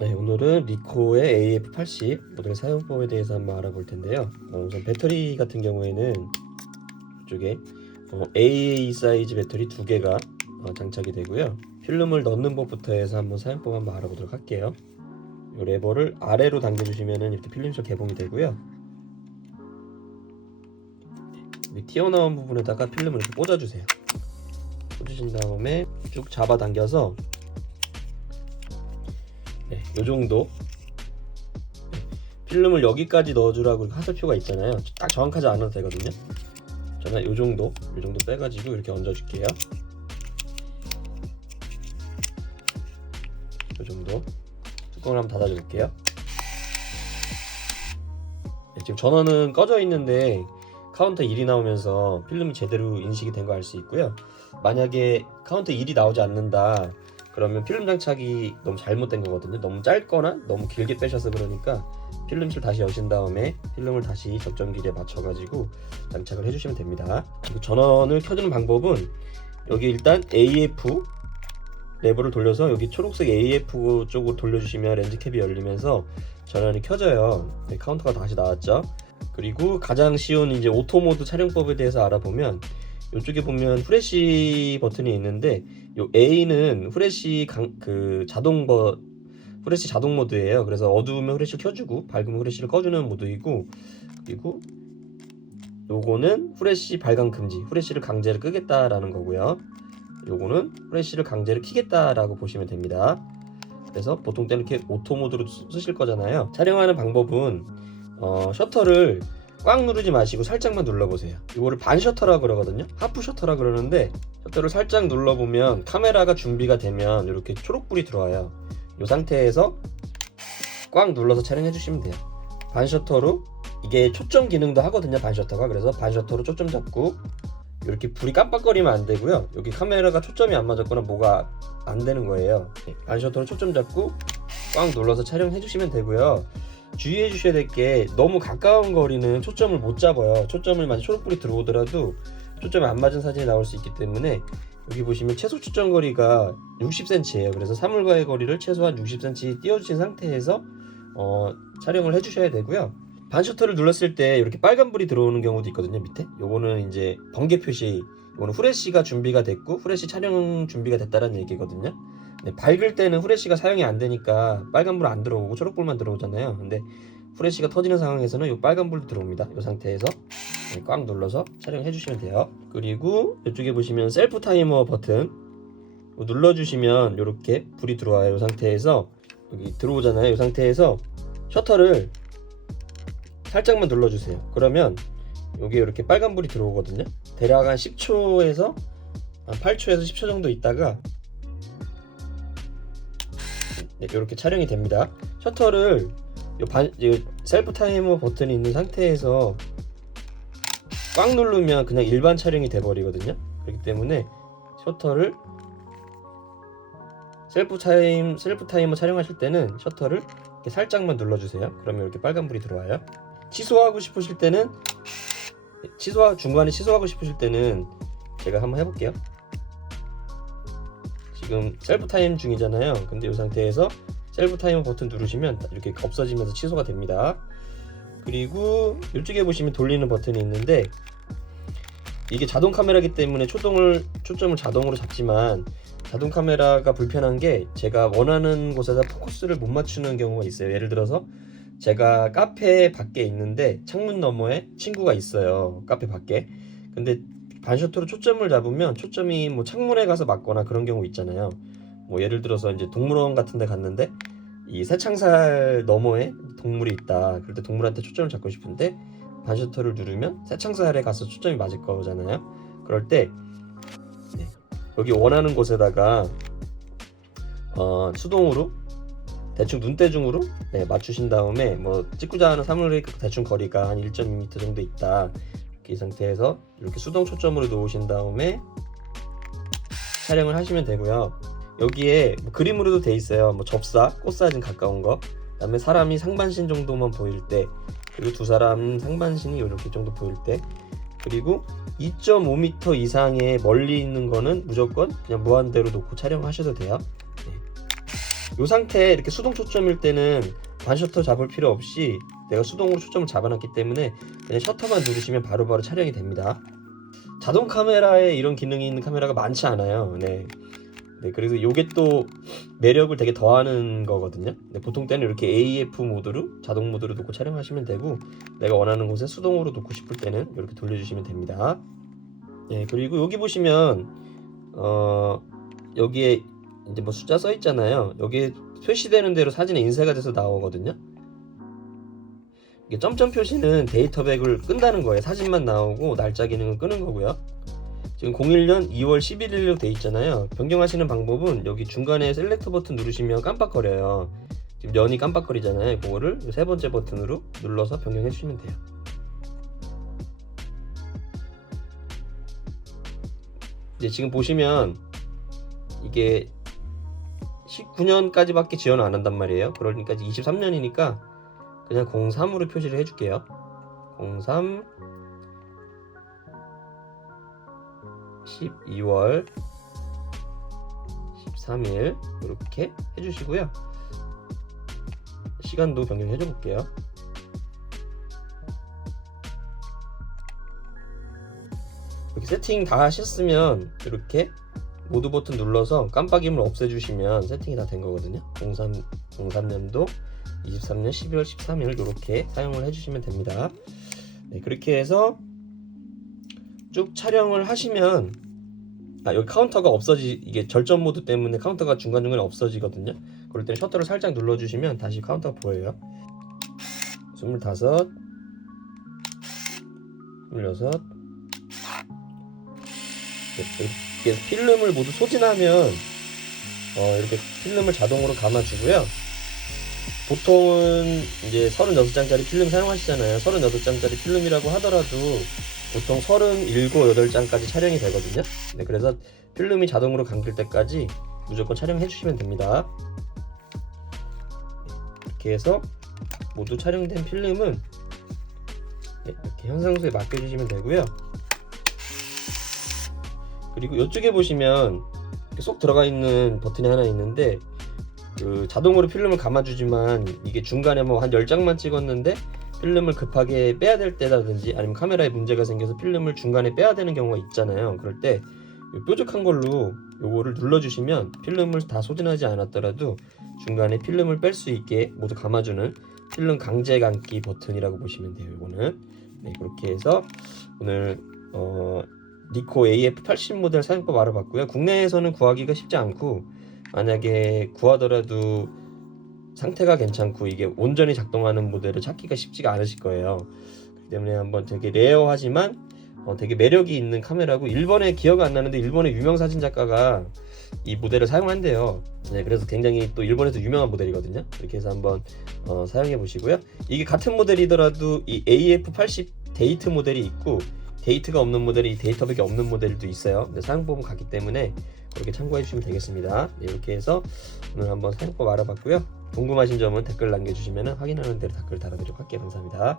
네, 오늘은 리코의 AF80 모델 사용법에 대해서 한번 알아볼 텐데요. 우선 배터리 같은 경우에는 이쪽에 AA 사이즈 배터리 2개가 장착이 되고요. 필름을 넣는 법부터 해서 한번 사용법 한번 알아보도록 할게요. 이 레버를 아래로 당겨주시면 이렇게 필름실 개봉이 되고요. 튀어나온 부분에다가 필름을 이렇게 꽂아주세요. 꽂으신 다음에 쭉 잡아 당겨서 이 정도 필름을 여기까지 넣어주라고 화살표가 있잖아요. 딱 정확하지 않아도 되거든요. 저는 이 정도 빼가지고 이렇게 얹어줄게요. 이 정도 뚜껑을 한번 닫아줄게요. 지금 전원은 꺼져 있는데 카운터 1이 나오면서 필름이 제대로 인식이 된 거 알 수 있고요. 만약에 카운터 1이 나오지 않는다 그러면 필름 장착이 너무 잘못된 거거든요. 너무 짧거나 너무 길게 빼셔서 그러니까 필름실 다시 여신 다음에 필름을 다시 적정 길이에 맞춰 가지고 장착을 해주시면 됩니다. 그리고 전원을 켜주는 방법은 여기 일단 AF 레버를 돌려서 여기 초록색 AF 쪽으로 돌려주시면 렌즈캡이 열리면서 전원이 켜져요. 카운터가 다시 나왔죠. 그리고 가장 쉬운 이제 오토 모드 촬영법에 대해서 알아보면 이쪽에 보면 후레쉬 버튼이 있는데 요 A는 후레쉬 자동 모드예요. 그래서 어두우면 후레쉬를 켜주고 밝으면 후레쉬를 꺼주는 모드이고, 그리고 요거는 후레쉬 발광 금지, 후레쉬를 강제로 끄겠다라는 거고요. 요거는 후레쉬를 강제로 켜겠다라고 보시면 됩니다. 그래서 보통 때는 이렇게 오토 모드로 쓰실 거잖아요. 촬영하는 방법은 셔터를 꽉 누르지 마시고 살짝만 눌러보세요. 이거를 반 셔터라 그러거든요. 하프 셔터라 그러는데 셔터를 살짝 눌러보면 카메라가 준비가 되면 이렇게 초록불이 들어와요. 이 상태에서 꽉 눌러서 촬영해 주시면 돼요. 반 셔터로 이게 초점 기능도 하거든요. 반 셔터가. 그래서 반 셔터로 초점 잡고 이렇게 불이 깜빡거리면 안 되고요. 여기 카메라가 초점이 안 맞았거나 뭐가 안 되는 거예요. 반 셔터로 초점 잡고 꽉 눌러서 촬영해 주시면 되고요. 주의해 주셔야 될 게 너무 가까운 거리는 초점을 못 잡아요. 초점을 만약 초록불이 들어오더라도 초점이 안 맞은 사진이 나올 수 있기 때문에 여기 보시면 최소 초점 거리가 60cm예요. 그래서 사물과의 거리를 최소한 60cm 띄워주신 상태에서 촬영을 해주셔야 되고요. 반 셔터를 눌렀을 때 이렇게 빨간불이 들어오는 경우도 있거든요. 밑에 요거는 이제 번개 표시, 요거는 후레쉬가 준비가 됐고 후레쉬 촬영 준비가 됐다는 얘기거든요. 밝을 때는 후레쉬가 사용이 안 되니까 빨간불 안 들어오고 초록불만 들어오잖아요. 근데 후레쉬가 터지는 상황에서는 이 빨간불도 들어옵니다. 이 상태에서 꽉 눌러서 촬영해 주시면 돼요. 그리고 이쪽에 보시면 셀프 타이머 버튼 눌러주시면 이렇게 불이 들어와요. 이 상태에서 여기 들어오잖아요. 이 상태에서 셔터를 살짝만 눌러주세요. 그러면 여기 이렇게 빨간불이 들어오거든요. 대략 한 10초에서 한 8초에서 10초 정도 있다가 이렇게 촬영이 됩니다. 셔터를 셀프 타이머 버튼이 있는 상태에서 꽉 누르면 그냥 일반 촬영이 돼버리거든요. 그렇기 때문에 셔터를 셀프 타이머 촬영하실 때는 셔터를 이렇게 살짝만 눌러주세요. 그러면 이렇게 빨간불이 들어와요. 취소하고 싶으실 때는 중간에 취소하고 싶으실 때는 제가 한번 해볼게요. 지금 셀프 타임 중이잖아요. 근데 이 상태에서 셀프 타이머 버튼 누르시면 이렇게 없어지면서 취소가 됩니다. 그리고 이쪽에 보시면 돌리는 버튼이 있는데 이게 자동 카메라이기 때문에 초점을 자동으로 잡지만 자동 카메라가 불편한 게 제가 원하는 곳에다 포커스를 못 맞추는 경우가 있어요. 예를 들어서 제가 카페 밖에 있는데 창문 너머에 친구가 있어요. 카페 밖에. 근데 반셔터로 초점을 잡으면 초점이 뭐 창문에 가서 맞거나 그런 경우 있잖아요. 뭐 예를 들어서 이제 동물원 같은 데 갔는데 이 새창살 너머에 동물이 있다. 그럴 때 동물한테 초점을 잡고 싶은데 반셔터를 누르면 새창살에 가서 초점이 맞을 거잖아요. 그럴 때 여기 원하는 곳에다가 수동으로 대충 눈대중으로 맞추신 다음에 뭐 찍고자 하는 사물의 대충 거리가 한 1.2m 정도 있다. 이 상태에서 이렇게 수동 초점으로 놓으신 다음에 촬영을 하시면 되고요. 여기에 뭐 그림으로도 돼 있어요. 뭐 접사, 꽃사진 가까운 거, 그다음에 사람이 상반신 정도만 보일 때, 그리고 두 사람 상반신이 이렇게 정도 보일 때, 그리고 2.5m 이상의 멀리 있는 거는 무조건 그냥 무한대로 놓고 촬영하셔도 돼요. 이 상태에 이렇게 수동 초점일 때는 반셔터 잡을 필요 없이 내가 수동으로 초점을 잡아놨기 때문에 그냥 셔터만 누르시면 바로바로 촬영이 됩니다. 자동 카메라에 이런 기능이 있는 카메라가 많지 않아요. 네, 그래서 이게 또 매력을 되게 더하는 거거든요. 보통 때는 이렇게 AF 모드로 자동 모드로 놓고 촬영하시면 되고, 내가 원하는 곳에 수동으로 놓고 싶을 때는 이렇게 돌려주시면 됩니다. 예, 그리고 여기 보시면 여기에 이제 뭐 숫자 써 있잖아요. 여기에 표시되는 대로 사진에 인쇄가 돼서 나오거든요. 이게 점점 표시는 데이터백을 끈다는 거예요. 사진만 나오고 날짜 기능은 끄는 거고요. 지금 01년 2월 11일로 돼 있잖아요. 변경하시는 방법은 여기 중간에 셀렉트 버튼 누르시면 깜빡거려요. 지금 년이 깜빡거리잖아요. 그거를 세 번째 버튼으로 눌러서 변경해 주시면 돼요. 이제 지금 보시면 이게 19년까지밖에 지원을 안 한단 말이에요. 그러니까 23년이니까 그냥 03으로 표시를 해줄게요. 03 12월 13일 이렇게 해주시고요. 시간도 변경해 줘 볼게요. 이렇게 세팅 다 하셨으면 이렇게 모드 버튼 눌러서 깜빡임을 없애주시면 세팅이 다 된 거거든요. 03년도 23년 12월 13일 이렇게 사용을 해주시면 됩니다. 네, 그렇게 해서 쭉 촬영을 하시면 여기 카운터가 이게 절전 모드 때문에 카운터가 중간중간에 없어지거든요. 그럴 때는 셔터를 살짝 눌러주시면 다시 카운터가 보여요. 25 26 이렇게 필름을 모두 소진하면 이렇게 필름을 자동으로 감아주고요. 보통은 이제 36장짜리 필름 사용하시잖아요. 36장짜리 필름이라고 하더라도 보통 37, 8장까지 촬영이 되거든요. 네, 그래서 필름이 자동으로 감길 때까지 무조건 촬영해 주시면 됩니다. 이렇게 해서 모두 촬영된 필름은 이렇게 현상수에 맡겨주시면 되고요. 그리고 이쪽에 보시면 쏙 들어가 있는 버튼이 하나 있는데, 그 자동으로 필름을 감아주지만 이게 중간에 뭐 한 10장만 찍었는데 필름을 급하게 빼야 될 때라든지 아니면 카메라에 문제가 생겨서 필름을 중간에 빼야 되는 경우가 있잖아요. 그럴 때 뾰족한 걸로 요거를 눌러주시면 필름을 다 소진하지 않았더라도 중간에 필름을 뺄 수 있게 모두 감아주는 필름 강제 감기 버튼이라고 보시면 돼요. 이거는 그렇게 해서 오늘 니코 AF80 모델 사용법 알아봤고요. 국내에서는 구하기가 쉽지 않고, 만약에 구하더라도 상태가 괜찮고 이게 온전히 작동하는 모델을 찾기가 쉽지가 않으실 거예요. 그렇기 때문에 한번 되게 레어하지만 되게 매력이 있는 카메라고, 일본에 기억 안 나는데 일본의 유명 사진 작가가 이 모델을 사용한대요. 네, 그래서 굉장히 또 일본에서 유명한 모델이거든요. 이렇게 해서 한번 사용해 보시고요. 이게 같은 모델이더라도 이 AF80 데이트 모델이 있고 데이트가 없는 모델이 데이터백이 없는 모델도 있어요. 근데 사용법은 같기 때문에 그렇게 참고해 주시면 되겠습니다. 네, 이렇게 해서 오늘 한번 사용법 알아봤고요. 궁금하신 점은 댓글 남겨주시면 확인하는 대로 댓글 달아드리도록 할게요. 감사합니다.